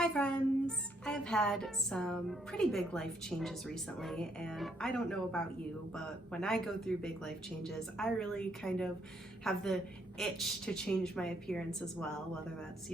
Hi friends! I have had some pretty big life changes recently, and I don't know about you, but when I go through big life changes, I really kind of have the itch to change my appearance as well, whether that's,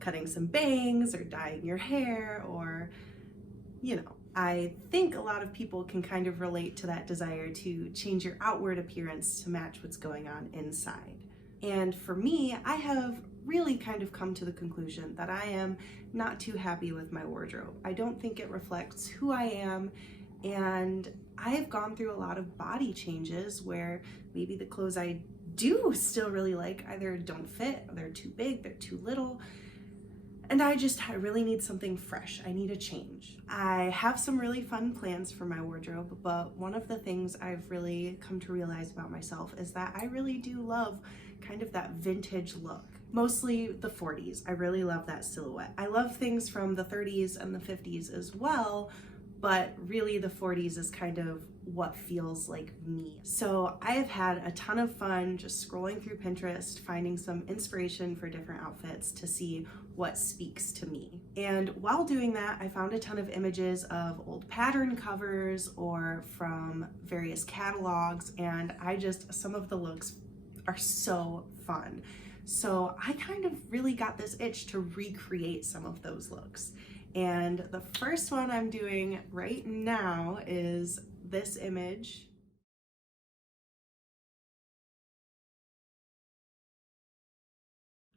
cutting some bangs or dyeing your hair or, I think a lot of people can kind of relate to that desire to change your outward appearance to match what's going on inside. And for me, I have really kind of come to the conclusion that I am not too happy with my wardrobe. I don't think it reflects who I am, and I have gone through a lot of body changes where maybe the clothes I do still really like either don't fit, or they're too big, they're too little, and I really need something fresh. I need a change. I have some really fun plans for my wardrobe, but one of the things I've really come to realize about myself is that I really do love kind of that vintage look. Mostly the 40s. I really love that silhouette. I love things from the 30s and the 50s as well, but really the 40s is kind of what feels like me. So I have had a ton of fun just scrolling through Pinterest, finding some inspiration for different outfits to see what speaks to me. And while doing that, I found a ton of images of old pattern covers or from various catalogs, and some of the looks are so fun. So I kind of really got this itch to recreate some of those looks. And the first one I'm doing right now is this image.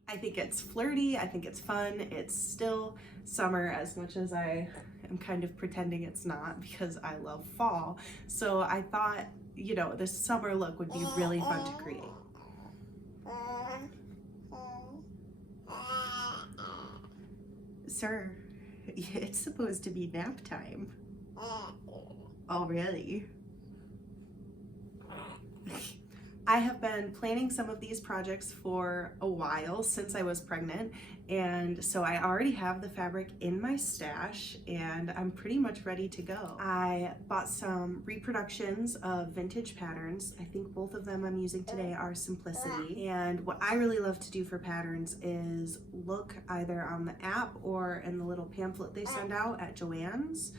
I think it's flirty, I think it's fun, it's still summer as much as I am kind of pretending it's not because I love fall. So I thought, this summer look would be really fun to create. Sir, it's supposed to be nap time. Oh, really? I have been planning some of these projects for a while since I was pregnant, and so I already have the fabric in my stash and I'm pretty much ready to go. I bought some reproductions of vintage patterns. I think both of them I'm using today are Simplicity, and what I really love to do for patterns is look either on the app or in the little pamphlet they send out at Joann's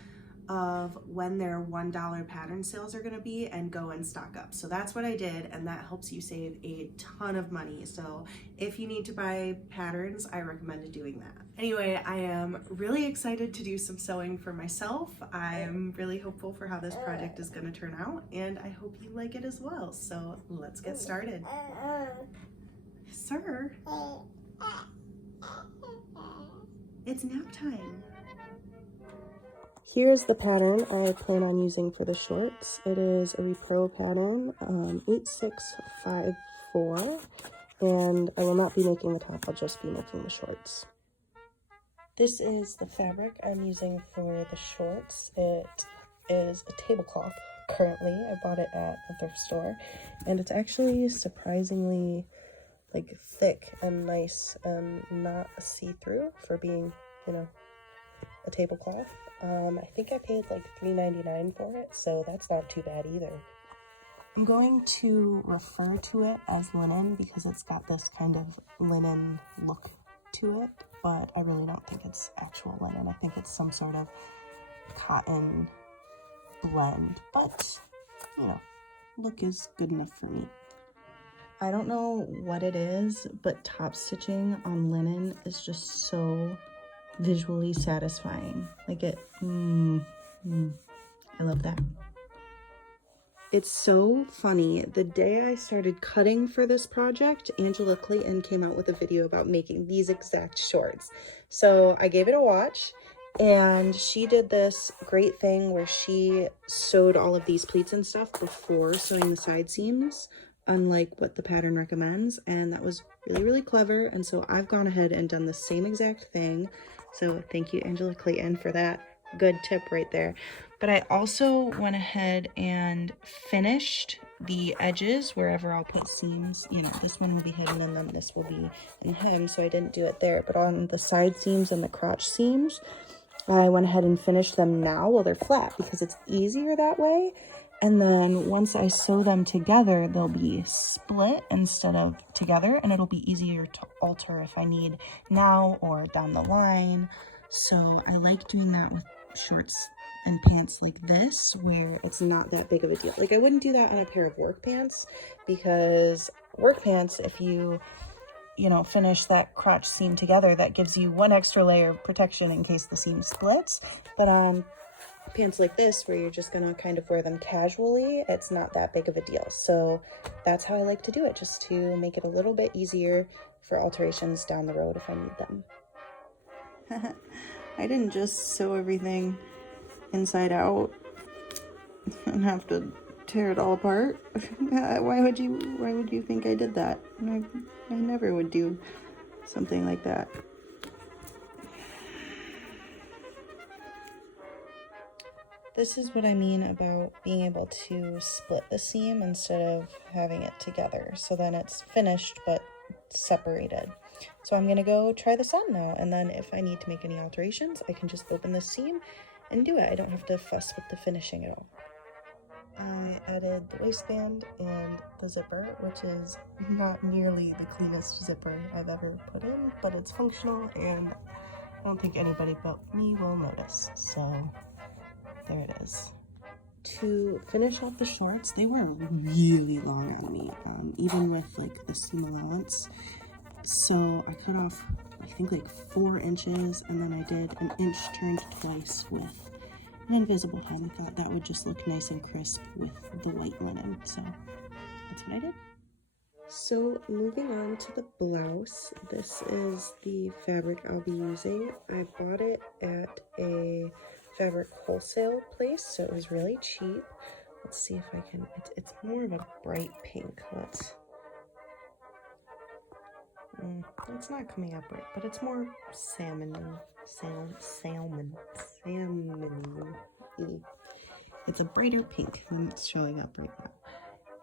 of when their $1 pattern sales are going to be and go and stock up. So that's what I did, and that helps you save a ton of money. So if you need to buy patterns, I recommend doing that. Anyway, I am really excited to do some sewing for myself. I'm really hopeful for how this project is going to turn out, and I hope you like it as well. So let's get started. Sir, it's nap time. Here's the pattern I plan on using for the shorts. It is a repro pattern, 8654, and I will not be making the top, I'll just be making the shorts. This is the fabric I'm using for the shorts. It is a tablecloth currently. I bought it at a thrift store, and it's actually surprisingly thick and nice and not see-through for being, a tablecloth. I think I paid $3.99 for it, so that's not too bad either. I'm going to refer to it as linen because it's got this kind of linen look to it, but I really don't think it's actual linen. I think it's some sort of cotton blend, but, look is good enough for me. I don't know what it is, but top stitching on linen is just so visually satisfying. I love that. It's so funny. The day I started cutting for this project, Angela Clayton came out with a video about making these exact shorts. So I gave it a watch, and she did this great thing where she sewed all of these pleats and stuff before sewing the side seams, unlike what the pattern recommends, and that was really, really clever. And so I've gone ahead and done the same exact thing. So thank you, Angela Clayton, for that good tip right there. But I also went ahead and finished the edges wherever I'll put seams. This one will be hidden and then this will be in hem, so I didn't do it there. But on the side seams and the crotch seams, I went ahead and finished them now while they're flat because it's easier that way. And then once I sew them together, they'll be split instead of together, and it'll be easier to alter if I need now or down the line. So I like doing that with shorts and pants like this, where it's not that big of a deal. Like I wouldn't do that on a pair of work pants, because work pants, if you finish that crotch seam together, that gives you one extra layer of protection in case the seam splits. But on pants like this, where you're just gonna kind of wear them casually, it's not that big of a deal. So that's how I like to do it, just to make it a little bit easier for alterations down the road if I need them. I didn't just sew everything inside out and have to tear it all apart. Why would you think I did that? I never would do something like that. This is what I mean about being able to split the seam instead of having it together. So then it's finished but separated. So I'm gonna go try this on now, and then if I need to make any alterations, I can just open the seam and do it. I don't have to fuss with the finishing at all. I added the waistband and the zipper, which is not nearly the cleanest zipper I've ever put in, but it's functional and I don't think anybody but me will notice. So there it is. To finish off the shorts, they were really long on me, even with like the seam allowance. So I cut off, I think, like 4 inches, and then I did an inch turned twice with an invisible hem. I thought that would just look nice and crisp with the white linen, so that's what I did. So moving on to the blouse, this is the fabric I'll be using. I bought it at a fabric wholesale place, so it was really cheap. Let's see if I can, it's more of a bright pink. It's not coming up right, but it's more salmon-y. It's a brighter pink than it's showing up right now.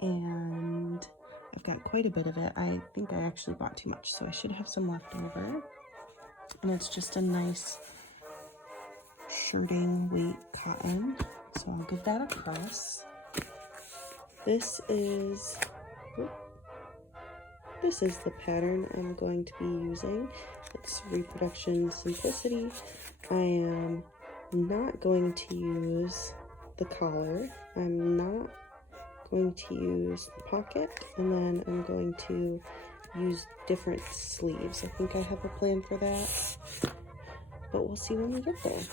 And I've got quite a bit of it. I think I actually bought too much, so I should have some left over. And it's just a nice shirting weight cotton, so I'll give that a press. This is the pattern I'm going to be using. It's Reproduction Simplicity. I am not going to use the collar. I'm not going to use the pocket, and then I'm going to use different sleeves. I think I have a plan for that, but we'll see when we get there.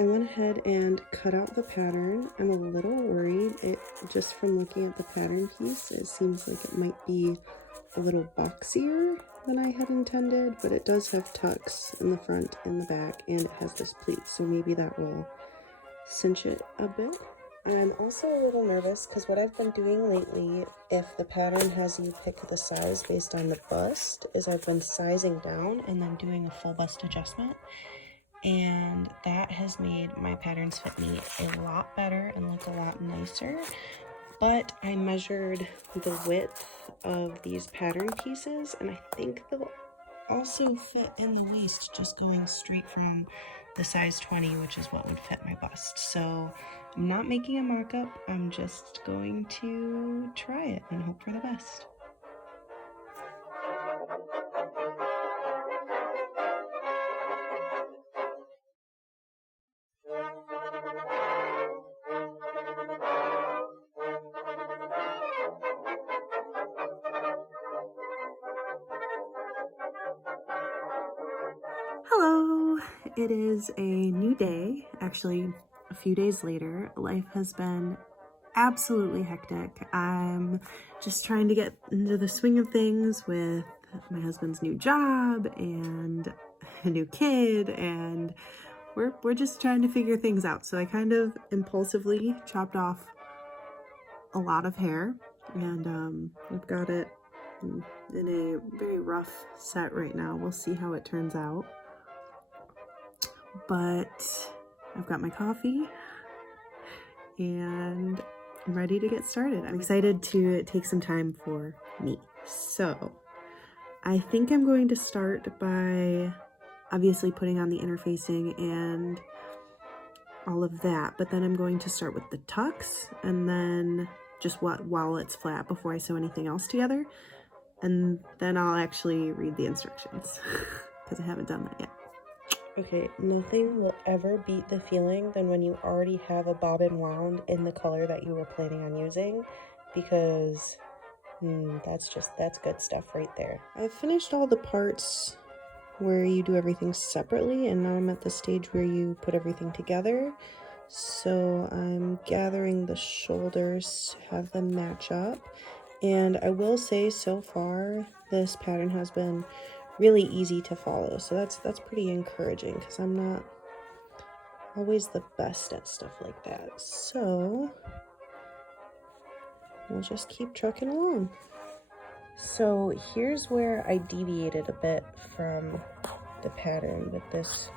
I went ahead and cut out the pattern. I'm a little worried, just from looking at the pattern piece, it seems like it might be a little boxier than I had intended, but it does have tucks in the front and the back, and it has this pleat, so maybe that will cinch it a bit. I'm also a little nervous because what I've been doing lately, if the pattern has you pick the size based on the bust, is I've been sizing down and then doing a full bust adjustment. And that has made my patterns fit me a lot better and look a lot nicer. But I measured the width of these pattern pieces, and I think they'll also fit in the waist, just going straight from the size 20, which is what would fit my bust. So I'm not making a mock-up, I'm just going to try it and hope for the best. Hello, it is a new day, actually a few days later. Life has been absolutely hectic. I'm just trying to get into the swing of things with my husband's new job and a new kid, and we're just trying to figure things out. So I kind of impulsively chopped off a lot of hair, and I've got it in a very rough set right now. We'll see how it turns out. But I've got my coffee and I'm ready to get started. I'm excited to take some time for me. So I think I'm going to start by obviously putting on the interfacing and all of that, but then I'm going to start with the tucks and then just while it's flat before I sew anything else together, and then I'll actually read the instructions. because I haven't done that yet. Okay, nothing will ever beat the feeling than when you already have a bobbin wound in the color that you were planning on using, because that's good stuff right there. I've finished all the parts where you do everything separately, and now I'm at the stage where you put everything together. So I'm gathering the shoulders to have them match up, and I will say so far this pattern has been really easy to follow, so that's pretty encouraging, because I'm not always the best at stuff like that. So we'll just keep trucking along. So here's where I deviated a bit from the pattern with this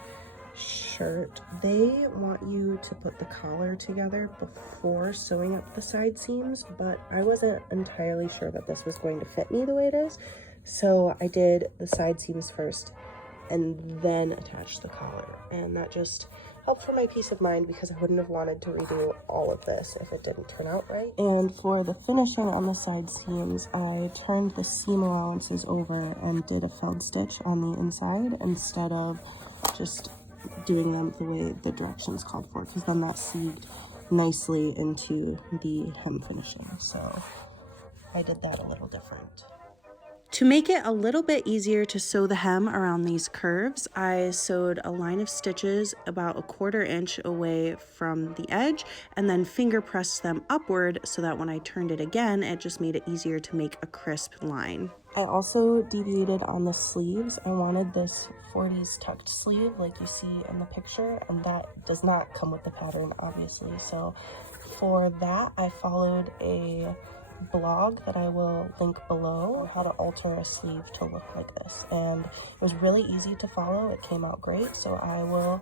shirt. They want you to put the collar together before sewing up the side seams, but I wasn't entirely sure that this was going to fit me the way it is, so I did the side seams first and then attached the collar, and that just helped for my peace of mind, because I wouldn't have wanted to redo all of this if it didn't turn out right. And for the finishing on the side seams, I turned the seam allowances over and did a felled stitch on the inside instead of just doing them the way the directions called for, because then that seeped nicely into the hem finishing. So I did that a little different. To make it a little bit easier to sew the hem around these curves, I sewed a line of stitches about a 1/4 inch away from the edge and then finger pressed them upward so that when I turned it again, it just made it easier to make a crisp line. I also deviated on the sleeves. I wanted this 40s tucked sleeve like you see in the picture, and that does not come with the pattern, obviously. So for that, I followed a blog that I will link below on how to alter a sleeve to look like this, and it was really easy to follow. It came out great, so I will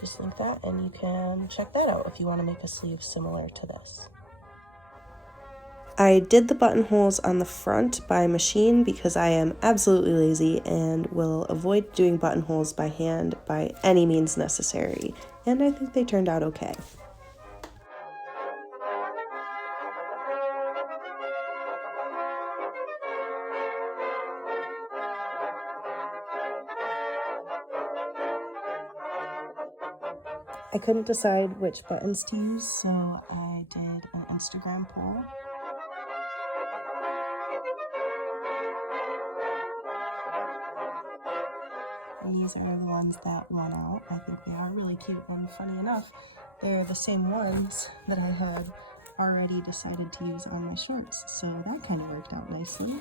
just link that and you can check that out if you want to make a sleeve similar to this. I did the buttonholes on the front by machine because I am absolutely lazy and will avoid doing buttonholes by hand by any means necessary, and I think they turned out okay. I couldn't decide which buttons to use, so I did an Instagram poll. And these are the ones that won out. I think they are really cute, and funny enough, they're the same ones that I had already decided to use on my shorts, so that kind of worked out nicely.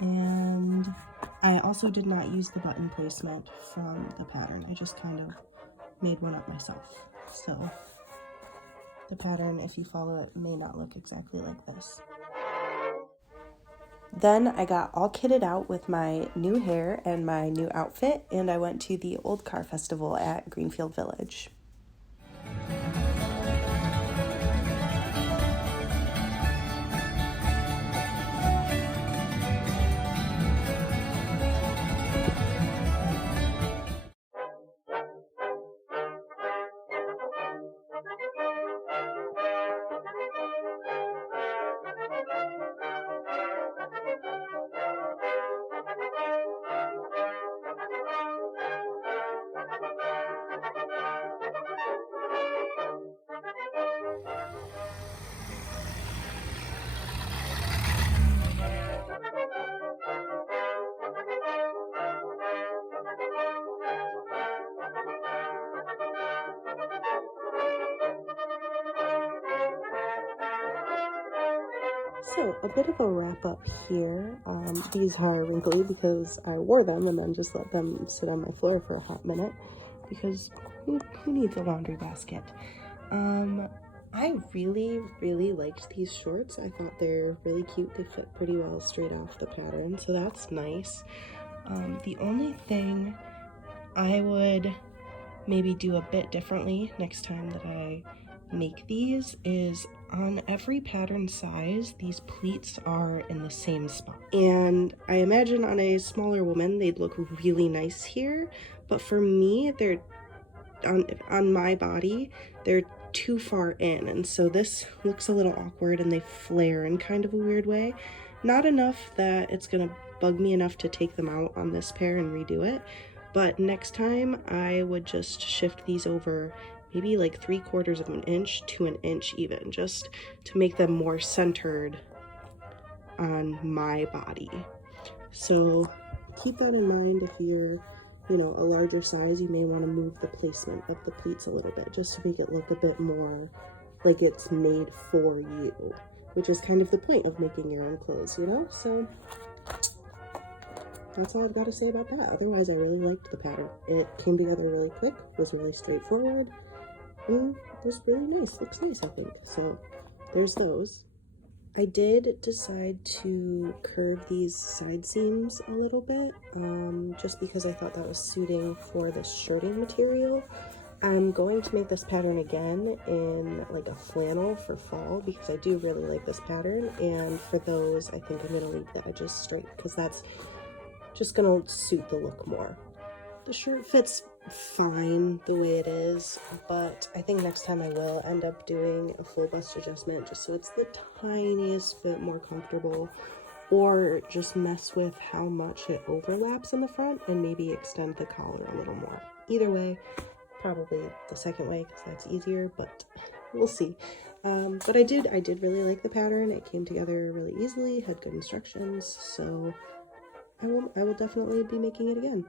And I also did not use the button placement from the pattern. I just kind of made one up myself. So the pattern, if you follow it, may not look exactly like this. Then I got all kitted out with my new hair and my new outfit, and I went to the Old Car Festival at Greenfield Village. So a bit of a wrap up here. These are wrinkly because I wore them and then just let them sit on my floor for a hot minute, because who needs a laundry basket? I really liked these shorts. I thought they're really cute. They fit pretty well straight off the pattern, so that's nice. The only thing I would maybe do a bit differently next time that I make these is on every pattern size, these pleats are in the same spot. And I imagine on a smaller woman, they'd look really nice here, but for me, they're on my body, they're too far in, and so this looks a little awkward and they flare in kind of a weird way. Not enough that it's gonna bug me enough to take them out on this pair and redo it. But next time I would just shift these over maybe like 3/4 of an inch to an inch even, just to make them more centered on my body. So keep that in mind. If you're, you know, a larger size, you may want to move the placement of the pleats a little bit just to make it look a bit more like it's made for you, which is kind of the point of making your own clothes, you know? So that's all I've got to say about that. Otherwise, I really liked the pattern. It came together really quick, was really straightforward, and was really nice. Looks nice, I think. So there's those. I did decide to curve these side seams a little bit, just because I thought that was suiting for the shirting material. I'm going to make this pattern again in like a flannel for fall because I do really like this pattern, and for those I think I'm going to leave the edges straight because that's just going to suit the look more. The shirt fits fine the way it is, but I think next time I will end up doing a full bust adjustment just so it's the tiniest bit more comfortable, or just mess with how much it overlaps in the front and maybe extend the collar a little more. Either way, probably the second way because that's easier, but we'll see. But I did really like the pattern. It came together really easily, had good instructions, so I will definitely be making it again.